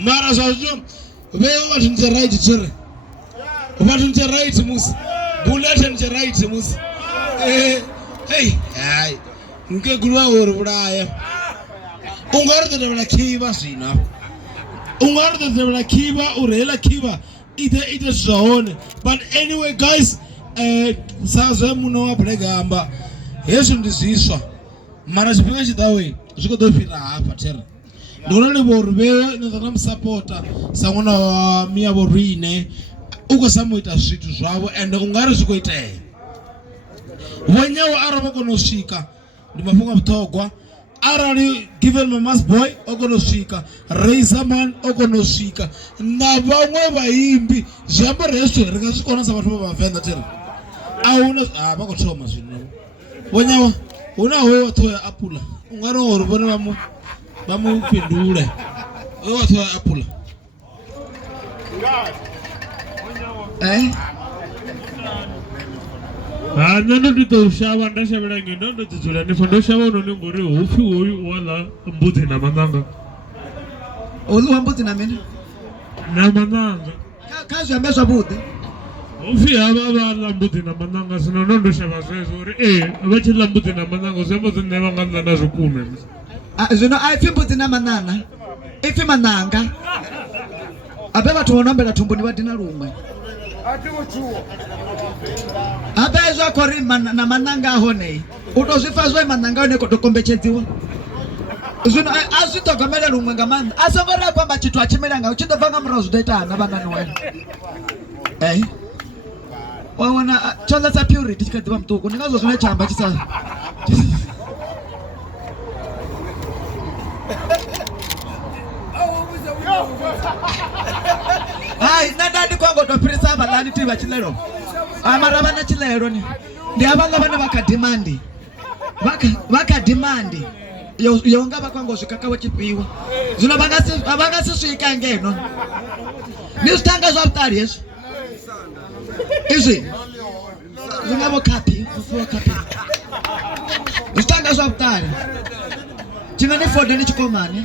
Mara zazo wewe watunze right chire. Watunze right musi. Bullet and right musi. Hey, ai. Nke gulwa urubaya. Ungarde de kiba sina. Ungarde de kiba urela kiba. Ite zone. But anyway guys, sasa muno abregamba. Yesu ndiziswa. Mara sipika chitawe. Ziko dofira hapa tena. Ndonole borbewe nizana supporta sangona wa mia borine uko samuita switu zwabo and ungari ziko ite. Wanyawa araba kono shika. Ndimafunga mtogwa. Arali given mama's boy okono shika. Raisa man okono shika. Na bamwe baimbi jambo resto rikazikona sabatu bavenda tena. Auna bako choma zwino. Wanyawa una ho toya apula. Ungaro orubone bamu bamu pindule. Wewe toya apula. Nando tutoshawa ndashabira ngendo ndotuzula nifondoshawa unongore ufi woyu wala mbuzi na mananga. Olu mbuzi na mena? Na mananga. Kazi ya mesha mbuzi. Ufi aba mbuzi na mananga sinono ndoshawa zori abachila mbuzi na mananga zembo zinema nganda nazukume. Zino ifi mbuzi na manana. Ifi mananga. Abeba tuonombela tumbuni wadina rumwe. Abezo kori na mananga hone. Utozifazwe mananga hone kutokombecheziwa. Zino azitokomela rumwe ngamanda. Asongora kwamba chitu achimelanga uchitofanga mrozu data na banani wenu. Wawana chonza sa purity chikadiwa mtuku. Ningazo zune chamba chisa. Hai nadadi kwango to prisaba lani tiba chilero. Amaraba na chilero ni. Ndi abanga bana bakadimandi. Bakadimandi. Yonga bakwango zikakawa chipiwa. Zino abanga siswika ngeno. Ni stanga zo altari yesu. Izi. Zingabo kapi, kufuwa kapi. Stanga zo altari. Chingani fode ni chikomani.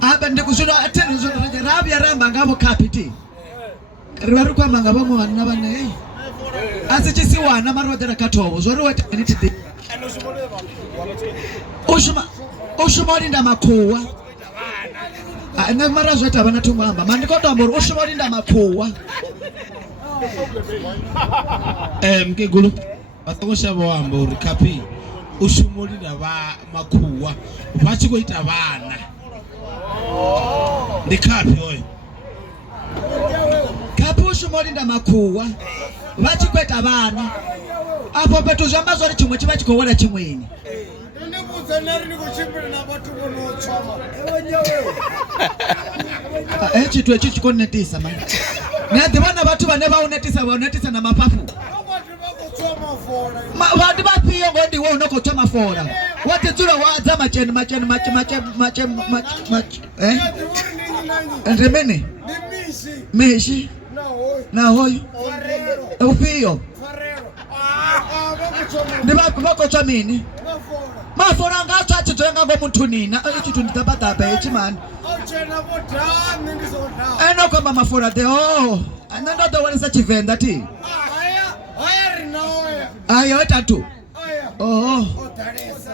Aba ndikusuna atene zo rabi yaramba ngabo kapiti. Ribaru kwa mangabo mwana bane. Asichisi wana marodera katobo zori wete nitidi. Ushumori nda makuwa. Na marazo eta bana tumamba. Mandiko tamboro ushumori nda makuwa. Mkegulu batosha bwamba uri kapi. Ushumori nda ba makuwa. Bachiko ita bana. Ndi kapi oyo. Kapi ushumori nda makuwa. Bachikweta abana. Apo petu zamba zori chimwe chiba chikowera chimweni. Ndibuza nari nikuchimbira nabatu bono chama. Chitu echi chikonetisa man. Nadi bana batu bane baonetisa na mapafu. Wadi bapiyo ngondi wo unokochoma fora. Wati zura waza macheni. Ndemene. Mishi. Na hoyo. Upiyo. Ndibakochwa mini. Mafora ngacho achitwenga ngomuntunina. Ichi tundabadaba echi man. Eno kwamba mafora de ananda do wale sachi venda ti. Aya tatu.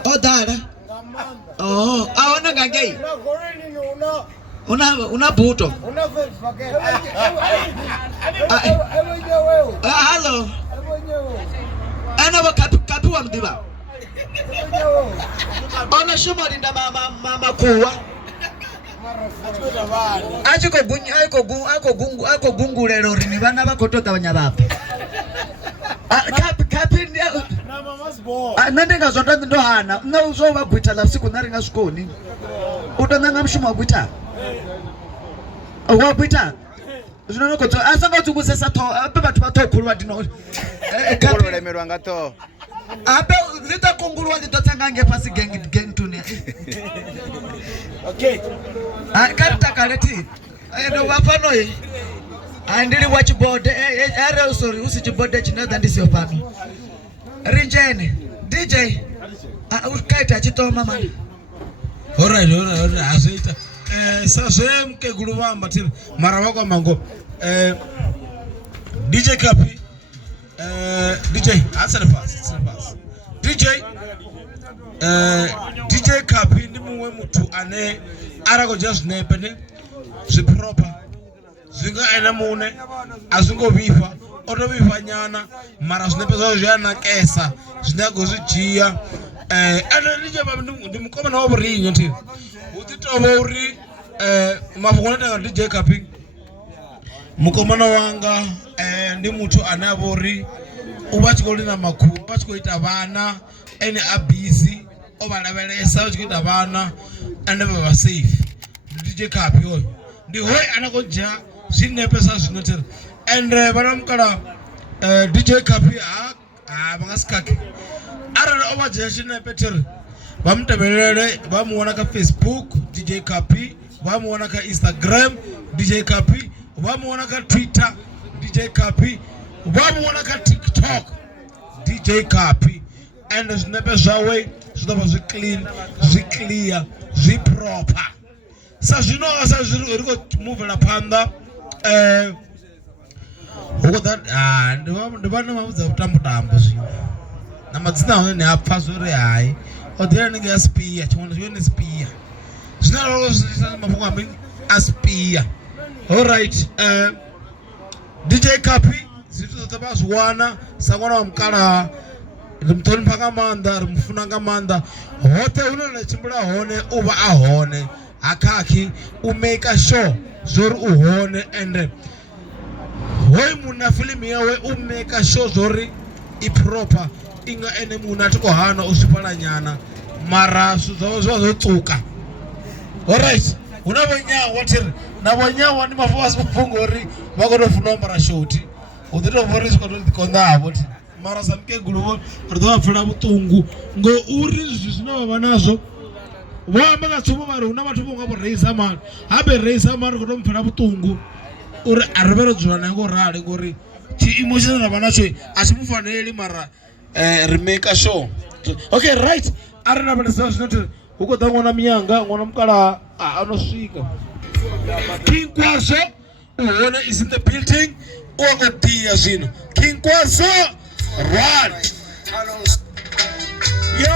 Odara. Aona ngangei. Una buto. Hello. Ana wakapi wa mdiba. Ona shumari nda mama kuwa. Ako gungu lero rini bana bakotota banyabapa. Kapi na mama's boy. Nandinga zonda ndo hana. Na uzo bagwita la siku naringa skoni. Utonanga mshuma gwita. Wagwita. Zino ko to asanga tugusesa to beba tubato kulwa dino. Kolo lemerwa ngato. Abe lita kongulwa ndotanga nge pasi gang tune. Okay. Karita kaleti. Endo wafano yi. Andili watchboard. Sorry, usichibode chinoda ndisio pano. Rinjene. DJ. Ukaita chitoma man. Alright. Asaita. sasa mke guluwa mbatiri mara wako mango DJ Kapi DJ answer fast DJ Kapi ndi muwe mutu ane arago just nepene zi proper zinga ena mune azingo bifa oto bifa nyana mara zinepe zo jana kesa zinago zijia ana nije ba ndi mukoma na oburi nyoti utito oburi mafukona tanga DJ Kapi mukomana wanga ndi mutu anabori ubachikoli na makuru bachikoita bana ene abisi obalabelesa bachikoita bana ande baba safe DJ Kapi hoy ndi hoy anakonja zine pesa zinoter and bana mkala DJ Kapi bangaskaki ara obaje zine peter bamtebelele bamuona ka Facebook DJ Kapi bamuona ka Instagram DJ Kapi bamuona ka Twitter DJ Kapi bamuona ka TikTok DJ Kapi and zinepe zawe zidaba zi clean zi clear zi proper sa zinoga sa ziriko move la panda uko that ndibana mabuza utambutambo zino na madzina one ne apfa zore hai odera ninge spia chimwana chone spia zina lo zina mafunga ambi aspia. All right, DJ Kapi zitu tabaswana sangwana wa mkala rimtoni mpaka manda rimfunanga manda hote unona chimbula hone uba ahone akaki umeka sure zori uhone and hoy muna film yawe umeka sure zori iproper inga ene muna tuko hana usipala nyana mara zo tsuka. All right, unabonyawa tiri na bonyawa ni mafasi mfungori bagodo funomba shoti udito voris ko konda aboti mara samke gulubo rdo fura butungu ngo uri zisino banazo wa maka tsubo bari una bathu ngabo reisa man habe reisa man ko mfura butungu uri arbero dzwana ngo rale ngori chi emotion na banacho asimufanele mara remake show. Okay, right, arena banazo not uko dangona miyanga ngona mkala anosika King Kwaso is in the building. King Kwaso, run! Yo.